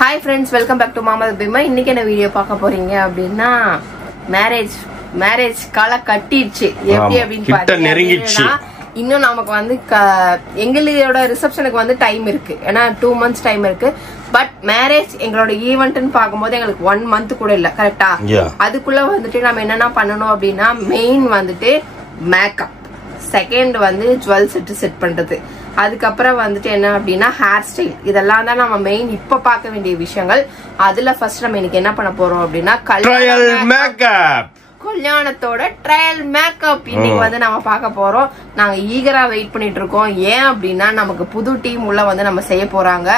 Hi friends, welcome back to Mama Bima. இன்னைக்கு என்ன video பார்க்க போறீங்க அப்படினா மேரேஜ் கால கட்டிடுச்சு. எப்படி அப்படினு பாத்தீங்கன்னா இன்னும் நமக்கு வந்து எங்களோட ரிசப்ஷனுக்கு வந்து டைம் இருக்கு. ஏனா 2 months டைம் இருக்கு. பட் மேரேஜ் எங்களோட ஈவென்ட்னு பாக்கும்போது எங்களுக்கு 1 month கூட இல்ல. கரெக்ட்டா? அதுக்குள்ள வந்துட்டு நாம என்னென்ன பண்ணனும் அப்படினா மெயின் வந்துட்டு மேக்கப். செகண்ட் வந்து ஜுவல் செட் பண்றது. அதுக்கப்புறம் வந்துட்டு என்ன அப்படின்னா ஹேர் ஸ்டைல். இதெல்லாம் தான் நம்ம மெயின் இப்ப பார்க்க வேண்டிய விஷயங்கள். அதுல ஃபர்ஸ்ட் நம்ம இன்னைக்கு என்ன பண்ண போறோம் அப்படின்னா கல்யாணத்தோட ட்ரையல் மேக்கப் இன்னைக்கு வந்து நம்ம பார்க்க போறோம். நாங்க ஈகரா வெயிட் பண்ணிட்டு இருக்கோம். ஏன் அப்படின்னா நமக்கு புது டீம் உள்ள வந்து நம்ம செய்ய போறாங்க.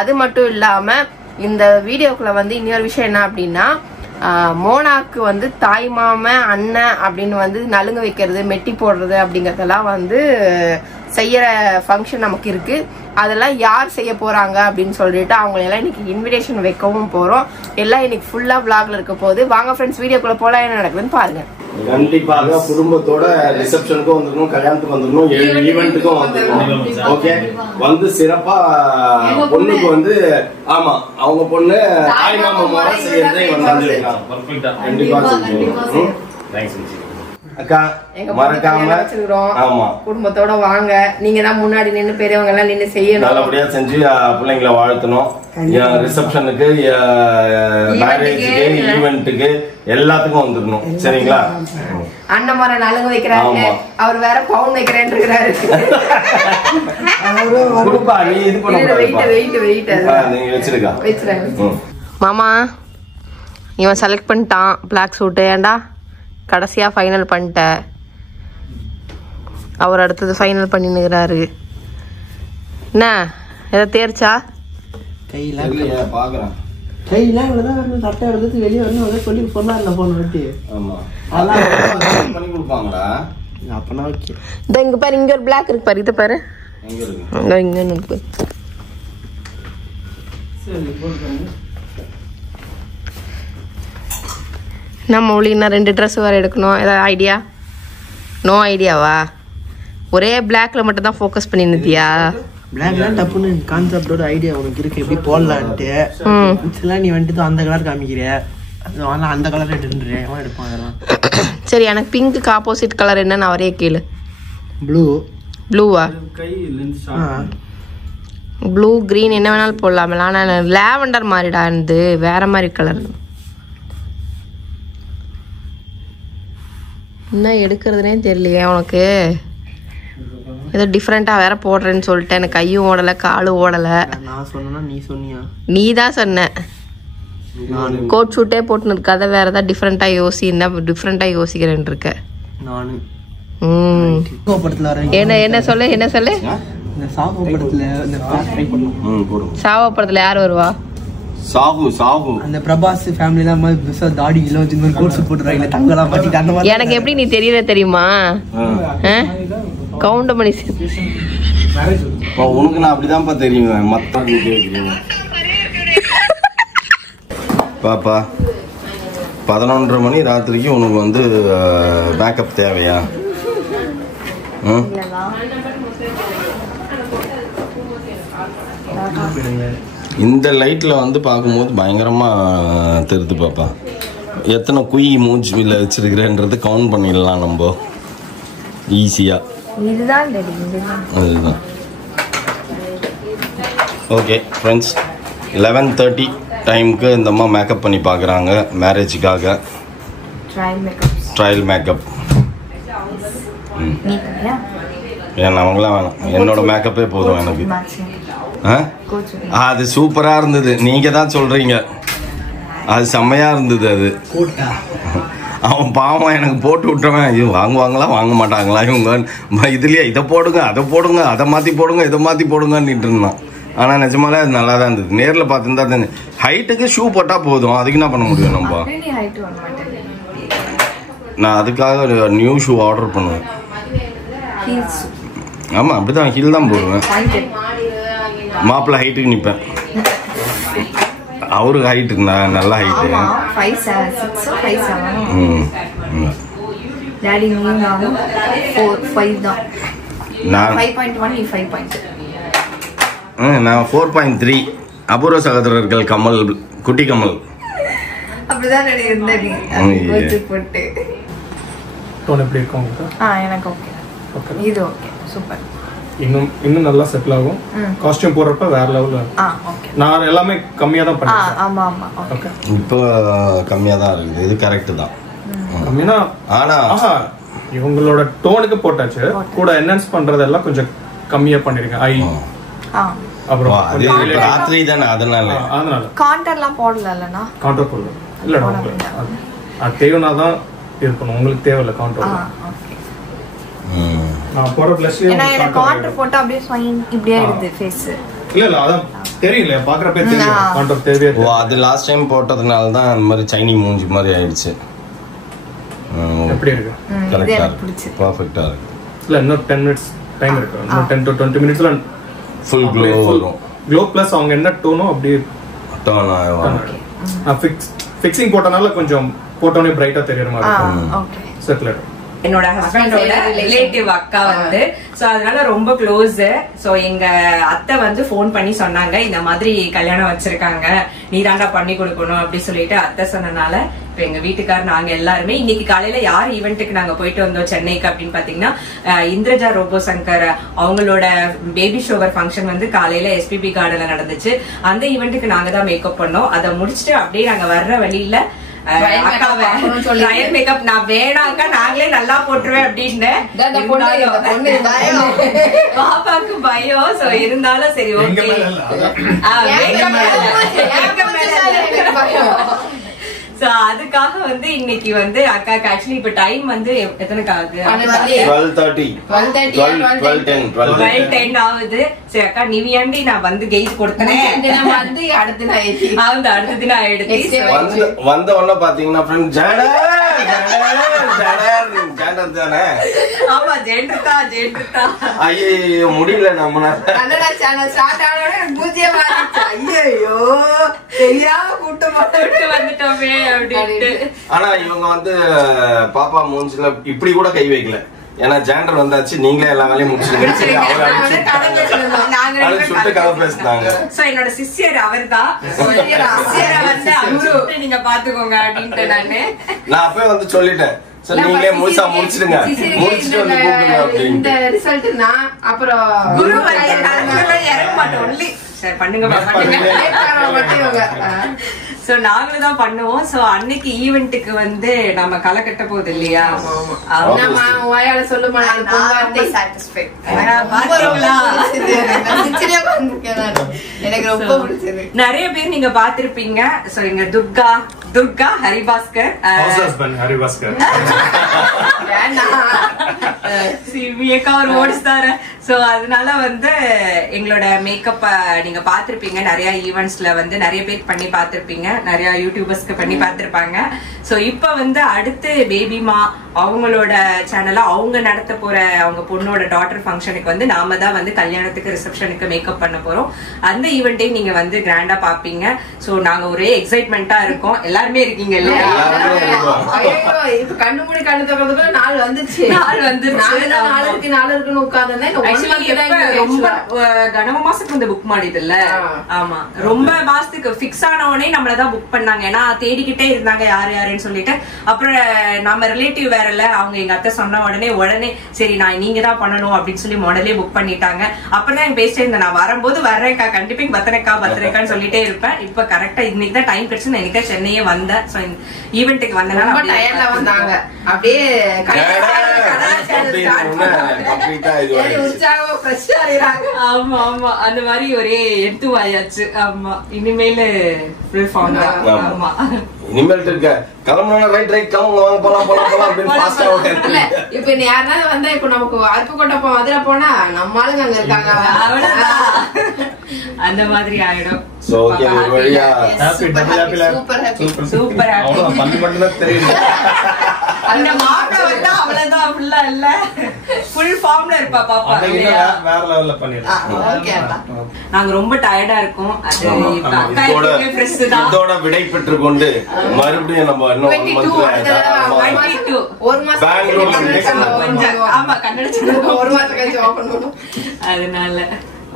அது மட்டும் இல்லாம இந்த வீடியோக்குள்ள வந்து இன்னொரு விஷயம் என்ன அப்படின்னா மோனாக்கு வந்து தாய் மாமன் அண்ணன் அப்படின்னு வந்து நலுங்கு வைக்கிறது மெட்டி போடுறது அப்படிங்கறதெல்லாம் வந்து செய்யற ஃபங்க்ஷன் நமக்கு இருக்கு. அதெல்லாம் யார் செய்ய போறாங்க அப்படின்னு சொல்லிட்டு அவங்க எல்லாம் இன்னைக்கு இன்விடேஷன் வைக்கவும் போறோம். எல்லாம் இன்னைக்கு ஃபுல்லா vlogல இருக்க போது. வாங்க ஃப்ரெண்ட்ஸ் வீடியோக்குள்ள போலாம் என்ன நடக்குதுன்னு பாருங்க. கண்டிப்பாக குடும்பத்தோட ரிசப்ஷனுக்கும் வந்துடணும், கல்யாணத்துக்கு வந்துடணும், ஈவென்ட்டுக்கும் வந்துடணும். ஓகே, வந்து சிறப்பா பொண்ணுக்கு வந்து ஆமா அவங்க பொண்ணு தாய் மாமா செய்யறதை வந்து கண்டிப்பா செஞ்சுருவோம். அக்கா மறக்காம ஆமா குடும்பத்தோட வாங்க. நீங்க தான் முன்னாடி நின்று பெரியவங்க எல்லாம் நின்று செய்யணும். நல்லபடியா செஞ்சு பிள்ளைங்களை வாழ்த்தணும். ரிசப்ஷனுக்கு, மேரேஜுக்கு, ஈவென்ட்டுக்கு எல்லாத்துக்கும் வந்துடணும். சரிங்களா? அண்ணன் மர நலுங்கு வைக்கிறாரு. அவர் வேற பவுன் வைக்கிறேன்னு இருக்கிறாரு. மாமா இவன் செலக்ட் பண்ணிட்டான் பிளாக் சூட்டு. ஏண்டா கடைசியா ஃபைனல் பண்ணிட்ட. அவர் அடுத்தது ஃபைனல் பண்ணினுக்கிறாரு. என்ன ஏதோ தேர்ச்சா? கையெல்லாம் சட்டை எடுத்து வெளியே வந்து சொல்லி சொன்னார்ல போன வாட்டி. அப்பனா ஓகே. இங்க பாரு, இங்க ஒரு பிளாக் இருக்கு பாரு. இத பாரு, இங்க இருக்கு. நம்ம ஒளினா 2 ட்ரெஸ் வேற எடுக்கணும். ஏதாவது ஐடியா? நோ ஐடியாவா? ஒரே பிளாக்ல மட்டும் தான் ஃபோக்கஸ் பண்ணி நித்தியா? பிளாக்ல டப்புன்னு கான்செப்டோட ஐடியா உனக்கு இருக்கு எப்படி போடலான்ட்டு. நீ வந்துட்டு அந்த கலர் காமிக்கிற, அந்த கலர் எடுன்றேன் எடுப்பான் அதெல்லாம். சரி, எனக்கு பிங்க்கு ஆப்போசிட் கலர் என்னன்னு அவரே கேளு. ப்ளூவா? ப்ளூ கிரீன் என்ன வேணாலும் போடலாம். ஆனால் லாவெண்டர் மாதிரிடா இருந்து வேற மாதிரி கலர். என்ன எடுக்கிறதுனே தெரியலையே உனக்கு. ஏதோ டிஃப்ரெண்டா வேற போடுறேன்னு சொல்லிட்டு எனக்கு கையும் ஓடலை காலும் ஓடலை. நான் சொன்னா நீ சொன்னியா? நீ தான் சொன்ன. கோட் ஷூட்டே போட்டுன்னு இருக்காத வேற ஏதாவது டிஃப்ரெண்டா யோசி. என்ன டிஃப்ரெண்டா யோசிக்கிறேன்னு இருக்க? நானு என்ன சொல்லு சாவோ படத்துல யார் வருவா? சாகு அந்த பிரபாஸ் ஃபேமிலி தான் மாதிரி தாடி எல்லாம் வச்சு கோட் சூட் போட்டுறாங்க. தங்கலாம் மாட்டிட்டு அந்த மாதிரி. எனக்கு எப்படி நீ தெரியல தெரியுமா? கவுண்ட் பண்ணி உனக்கு நான் அப்படிதான்ப்பா தெரியும். மத்த பாப்பா 11:30 மணி ராத்திரிக்கு உனக்கு வந்து பேக்கப் தேவையா? இந்த லைட்ல வந்து பார்க்கும்போது பயங்கரமா தெரியுது பாப்பா. எத்தனை குயி மூஞ்சில வச்சிருக்கிறேன்றது கவுண்ட் பண்ணிடலாம் நம்ம ஈஸியா. அதுதான். ஓகே ஃப்ரெண்ட்ஸ், 11:30 டைமுக்கு இந்த அம்மா மேக்கப் பண்ணி பார்க்குறாங்க மேரேஜுக்காக. Trial makeup. ஏன்னா அவங்களாம் வேணாம், என்னோட மேக்கப்பே போதும் எனக்கு. அது சூப்பரா இருந்தது. நீங்க தான் சொல்றீங்க அது செம்மையா இருந்தது. அது அவன் பாவம் எனக்கு போட்டு விட்டுறவன். ஐயோ வாங்குவாங்களா வாங்க மாட்டாங்களா இவங்க இதுலயே இதை போடுங்க அதை போடுங்க அதை மாத்தி போடுங்க இதை மாத்தி போடுங்கன்னு இருந்தான். ஆனா நிஜமாலே அது நல்லா தான் இருந்தது. நேர்ல பார்த்துருந்தா தான். ஹைட்டுக்கு ஷூ போட்டா போதும், அதுக்கு என்ன பண்ண முடியும் நம்ம? நான் அதுக்காக ஒரு நியூ ஷூ ஆர்டர் பண்ணுவேன். ஆமா அப்படிதான் ஹீல் தான் போடுவேன். மாப்பிள்ள ஹைட்டுக்கு நிப்பேன். அவரு ஹைட்டு நல்ல ஹைட்டு. நான் 4.3. அபூர்வ சகோதரர்கள் கமல், குட்டி கமல். அப்படிதான் இருந்தேன் போட்டு. டோன் எப்படி இருக்கும் உங்களுக்கு? எனக்கு ஓகே. ஓகே, இது ஓகே, சூப்பர். இன்னும் நல்லா செட்டில் ஆகும். காஸ்டியூம் போடுறப்ப வேற லெவல்ல. ஓகே. நான் எல்லாமே கம்மியா தான் பண்ணேன். ஆமா ஆமா. ஓகே, இப்போ கம்மியா தான் இருக்குது. இது கரெக்ட் தான். கம்மினா ஆனா இவங்களோட டோனுக்கு போட்டாச்சு. கூட என்ஹான்ஸ் பண்றதெல்லாம் கொஞ்சம் கம்மியா பண்ணிருக்கேன். ஐ அப்புறம் அது ராத்திரி தானே, அதனால கான்டர்லாம் போடலன்னா கவுண்டர் போடல. இல்லடா உங்களுக்கு அது தேவைனா தான் இது பண்ணும். உங்களுக்கு தேவையில்ல கவுண்டர். நான் போற பிளஸ் எனக்கு கான்டர் போட்டா அப்படியே ஸ்வைன் இப்படியே இருக்கு ஃபேஸ். இல்ல அதான் தெரியல, பாக்குறப்ப தெரியும் கவுண்டர் தேவையா. அது லாஸ்ட் டைம் போட்டதுனால தான் அந்த மாதிரி சைனி மூஞ்சி மாதிரி ஆயிடுச்சு. எப்படி இருக்கு? கரெக்டா இருக்கு, பெர்ஃபெக்ட்டா இருக்கு. இல்ல இன்னும் 10 minutes டைம் இருக்கு. இன்னும் 10 to 20 minutesல ஃபுல் க்ளோ வரும். க்ளோ பிளஸ் அவங்க என்ன டோனோ அப்படியே டோன் ஆகும். நான் ஃபிக்ஸிங் போட்டனால கொஞ்சம் போட்டோனே பிரைட்டா தெரியற மாதிரி இருக்கும். Okay, settle. என்னோட ஹஸ்பண்டோட ரிலேட்டிவ் அக்கா வந்து சோ அதனால ரொம்ப க்ளோஸ். சோ எங்க அத்தை வந்து போன் பண்ணி சொன்னாங்க, இந்த மாதிரி கல்யாணம் வச்சிருக்காங்க, நீ தாண்டா பண்ணி கொடுக்கணும் அப்படி சொல்லிட்டு அத்தை சொன்னனால இப்ப எங்க வீட்டுக்காரர் நாங்க எல்லாருமே இன்னைக்கு காலையில யார் ஈவென்ட்டுக்கு நாங்க போயிட்டு வந்தோம் சென்னைக்கு அப்படின்னு பாத்தீங்கன்னா, இந்திரஜா ரோபோ சங்கர் அவங்களோட பேபி ஷோவர் ஃபங்க்ஷன் வந்து காலையில SPB கார்டன்ல நடந்துச்சு. அந்த ஈவென்ட்டுக்கு நாங்க தான் மேக்கப் பண்ணோம். அதை முடிச்சுட்டு அப்படியே நாங்க வர்ற வழியில மேக்கப் நான் வேணாக்கா நாங்களே நல்லா போட்டுருவேன் அப்படின்னு பாப்பாக்கு பயம். சோ இருந்தாலும் சரி ஓகே. சோ அதுக்காக வந்து இன்னைக்கு வந்து அக்காக்கு ஆக்சுவலி இப்ப டைம் வந்து எத்தனைக்கு ஆகுது? 12:10 ஆகுது. சரி அக்கா நிவியாண்டி நான் வந்து கெயிட் கொடுத்தேன். அடுத்த தினம் எடுத்து வந்த உடனே பாத்தீங்கன்னா ஆமா ஜெயண்டா ஐயோ முடியல நம்மளால. வந்துட்டோமே அப்படின்ட்டு. ஆனா இவங்க வந்து பாப்பா மூஞ்சில இப்படி கூட கை வைக்கல. ஏன்னா ஜாண்டர் வந்தாச்சு, நீங்களே எல்லா வேலையும் முடிச்சுட்டு கதை பேசினாங்க. என்னோட சிஸ்டர் அவர் தான் நீங்க பாத்துக்கோங்க அப்படின்ட்டு நான் அப்பவே வந்து சொல்லிட்டேன், நீங்களே முழுசா முடிச்சிடுங்க, முடிச்சுட்டு வந்து கூப்பிடுங்க அப்படின்னு. ரிசல்ட்னா அப்புறம் குரு வந்து இறங்க மாட்டோம் ஒன்லி சரி பண்ணுங்க சோ நாங்களும் தான் பண்ணுவோம். சோ அன்னைக்கு ஈவென்ட்டுக்கு வந்து நம்ம களை கட்ட போகுது இல்லையா? சொல்லுமா எனக்கு ரொம்ப பிடிச்சது. நிறைய பேர் நீங்க பாத்திருப்பீங்க. சோ இங்க துர்கா ஹரிபாஸ்கர் ஓடிஸ்தாரு. சோ அதனால வந்து எங்களோட மேக்கப் நீங்க பாத்திருப்பீங்க. நிறைய ஈவென்ட்ஸ்ல வந்து நிறைய பேர் பண்ணி பாத்திருப்பீங்க, நிறைய யூடியூபர்ஸ்க்கு பண்ணி பாத்திருப்பாங்க. சோ இப்ப வந்து அடுத்து பேபிமா அவங்களோட சேனல்ல அவங்க நடத்த போற அவங்க பொண்ணோட டாட்டர் ஃபங்க்ஷனுக்கு வந்து நாம தான் வந்து கல்யாணத்துக்கு ரிசப்ஷனுக்கு மேக்கப் பண்ண போறோம். அந்த ஈவெண்ட்டையும் நீங்க வந்து கிராண்டா பாப்பீங்க. சோ நாங்க ஒரே எக்ஸைட்மெண்டா இருக்கோம். எல்லாருமே இருக்கீங்க இல்லையா? இப்ப கண்ணு மூடி கண்ணு திறக்கிறதுக்குள்ள நாள் வந்துச்சு. நாளுக்குன்னு உட்கார்ந்து ரொம்ப கனவ மாசத்துக்கு வந்து புக் ಮಾಡಿದಿಲ್ಲ. ஆமா ரொம்ப மாசத்துக்கு பிக்ஸ் ஆனவனே நம்மளதான் புக் பண்ணாங்க. ஏன்னா தேடிக்கிட்டே இருந்தாங்க யாரு யாருன்னு சொல்லிட்டு. அப்புறம் நம்ம ரிலேட்டிவ் வேற இல்ல, அவங்க எங்க அத்தை சொன்ன உடனே சரி நான் நீங்க தான் பண்ணணும் அப்படின்னு சொல்லி முதலே புக் பண்ணிட்டாங்க. அப்புறம் தான் பேசிட்டே இருந்தேன், நான் வரும்போது வர்றேன்க்கா கண்டிப்பா பத்திரக்கான்னு சொல்லிட்டே இருப்பேன். இப்ப கரெக்டா இன்னைக்கு தான் டைம் கிடைச்சு எனக்கு சென்னையே வந்தேன். ஈவென்ட்டுக்கு வந்தனால வந்தாங்க அப்படியே ஆமா ஆமா அந்த மாதிரி ஒரே எத்துவாயாச்சு. ஆமா இனிமேல ஆமா இனிமேல் இருக்க கிளம்பணும். ரைட் கிளம்புங்க, வாங்க போலாம் அப்படின்னு ஃபாஸ்டா ஓடுங்க. இப்ப நீ யாராவது வந்தா இப்ப நமக்கு அருப்புக்கோட்டை மதுரை போனா நம்ம ஆளுங்க அங்க இருக்காங்க, அவ்வளவுதான் அந்த மாதிரி ஆயிடும். ஓகே ஒரு வழியா சூப்பர் அவ்வளவு பண்ணி மட்டும் தான் தெரியும். அந்த மாப்பிள வந்தா அவ்வளவுதான் ஃபுல்லா இல்ல ஃபுல் ஃபார்ம்ல இருப்பா பாப்பா. வேற லெவல்ல பண்ணிருக்கோம். நாங்க ரொம்ப டயர்டா இருக்கோம். அது இதோட விடை பெற்று கொண்டு மறுபடியும் நம்ம அதனால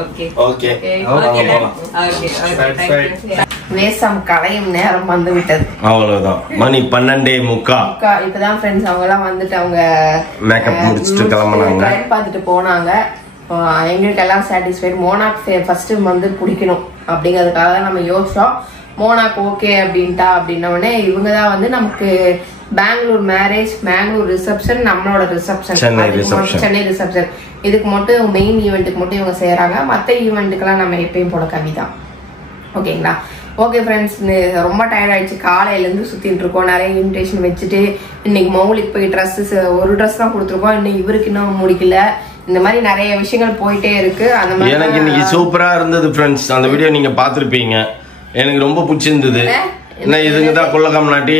ஓகே ஓகே வேஷம் கலையும் நேரம் வந்து விட்டது. அவ்வளவுதான். மணி 12:45. இப்பதான் ஃப்ரெண்ட்ஸ் அவங்க எல்லாம் வந்துட்டு அவங்க மேக்கப் முடிச்சுட்டு கிளம்புனாங்க. பார்த்துட்டு போனாங்க. எங்களுக்கு எல்லாம் சாட்டிஸ்ஃபைட். மோனாக் ஃபர்ஸ்ட் வந்து குடிக்கணும் அப்படிங்கிறதுக்காக நம்ம யோசிச்சோம். மோனாக் ஓகே அப்படின்ட்டா அப்படின்னோடனே இவங்க தான் வந்து நமக்கு பெங்களூர் மேரேஜ், பெங்களூர் ரிசப்ஷன், நம்மளோட ரிசப்ஷன், சென்னை ரிசப்ஷன், இதுக்கு மட்டும் மெயின் ஈவெண்ட்டுக்கு மட்டும் இவங்க செய்யறாங்க. மற்ற ஈவெண்ட்டுக்கெல்லாம் நம்ம எப்பயும் போல கம்மி தான். ஓகேங்களா? ஓகே ஃப்ரெண்ட்ஸ், ரொம்ப டயர்ட் ஆயிடுச்சு. காலையிலேருந்து சுற்றிட்டு இருக்கோம். நிறைய இன்விடேஷன் வச்சுட்டு இன்னைக்கு மௌலிக்கு போய் ட்ரெஸ்ஸஸ் ஒரு ட்ரெஸ் தான் கொடுத்துருக்கோம். இன்னும் இவருக்கு இன்னும் முடிக்கல. இந்த மாதிரி நிறைய விஷயங்கள் போயிட்டே இருக்கு. அந்த மாதிரி எனக்கு இன்னைக்கு சூப்பரா இருந்தது ஃப்ரெண்ட்ஸ். அந்த வீடியோ நீங்க பாத்துருப்பீங்க. எனக்கு ரொம்ப பிடிச்சிருந்தது. என்ன இதுங்கதான் குள்ளக்கம்நாட்டி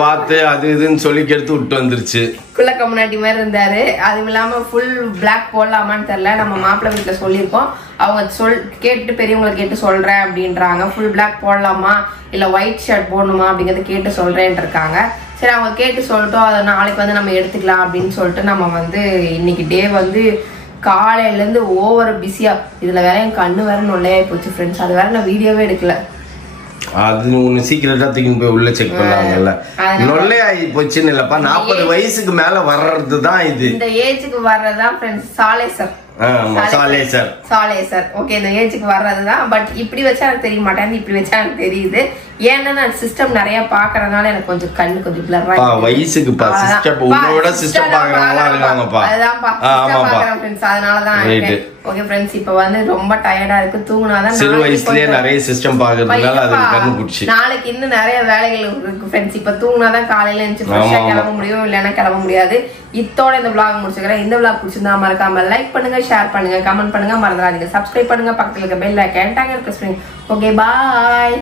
வாத்து அது இதுன்னு சொல்லி கெடுத்து விட்டு வந்துருச்சு. குள்ளக்கம்நாட்டி மாதிரி இருந்தாரு. அதுவும் இல்லாம ஃபுல் பிளாக் போடலாமான்னு தெரியல. நம்ம மாப்பிள்ளை வீட்டுல சொல்லியிருக்கோம். அவங்க கேட்டு பெரியவங்களை கேட்டு சொல்றேன் அப்படின்றாங்க. ஃபுல் பிளாக் போடலாமா இல்ல ஒயிட் ஷர்ட் போடணுமா அப்படிங்கறத கேட்டு சொல்றேன் இருக்காங்க. சரி, அவங்க கேட்டு சொல்லிட்டோம். அதை நாளைக்கு வந்து நம்ம எடுத்துக்கலாம் அப்படின்னு சொல்லிட்டு நம்ம வந்து இன்னைக்கு டே வந்து காலையில இருந்து ஓவர் பிஸியா. இதுல வேற என் கண்ணு வேற நொல்லையாயி போச்சு ஃப்ரெண்ட்ஸ். அது வேற நான் வீடியோவே எடுக்கல. அது ஒண்ணு சீக்கிரட்டா தூக்கின்னு போய் உள்ள செக் பண்ணாங்கல்ல. நொல்லையாயி போச்சுன்னு இல்லப்பா, 40 வயசுக்கு மேல வர்றதுதான் இது. இந்த ஏஜுக்கு வர்றதுதான் ஃப்ரெண்ட்ஸ் சாலேசர். ஓகே, இந்த ஏஜுக்கு வர்றதுதான். பட் இப்படி வச்சா எனக்கு தெரிய மாட்டேன், இப்படி வச்சா எனக்கு தெரியுது. ஏன்னா நான் சிஸ்டம் நிறைய பாக்குறதுனால எனக்கு கொஞ்சம் கண்ணு கொஞ்சம் பிளர் ஆயிடுச்சு. வயசுக்கு சிஸ்டம் பாக்குறவங்களா இருக்காங்கப்பா. அதனாலதான். ஓகே ஃப்ரெண்ட்ஸ், இப்ப வந்து ரொம்ப டயர்டா இருக்கு. தூங்குனாதான் சிறு வயசுலயே நிறைய சிஸ்டம் பாக்குறதுனால அது கண்ணு பிடிச்சி. நாளைக்கு இன்னும் நிறைய வேலைகள் இருக்கு ஃப்ரெண்ட்ஸ். இப்ப தூங்குனாதான் காலையில எழுந்து ஃப்ரெஷ்ஷா கிளம்ப முடியும், இல்லைன்னா கிளம்ப முடியாது. இத்தோட இந்த vlog முடிச்சுக்கிறேன். இந்த vlog பிடிச்சிருந்தா மறக்காம லைக் பண்ணுங்க, ஷேர் பண்ணுங்க, கமெண்ட் பண்ணுங்க, மறந்துடாதீங்க சப்ஸ்கிரைப் பண்ணுங்க, பக்கத்துல இருக்க பெல் ஐகான் டாங்க பிரஸ் பண்ணுங்க. ஓகே, பாய்.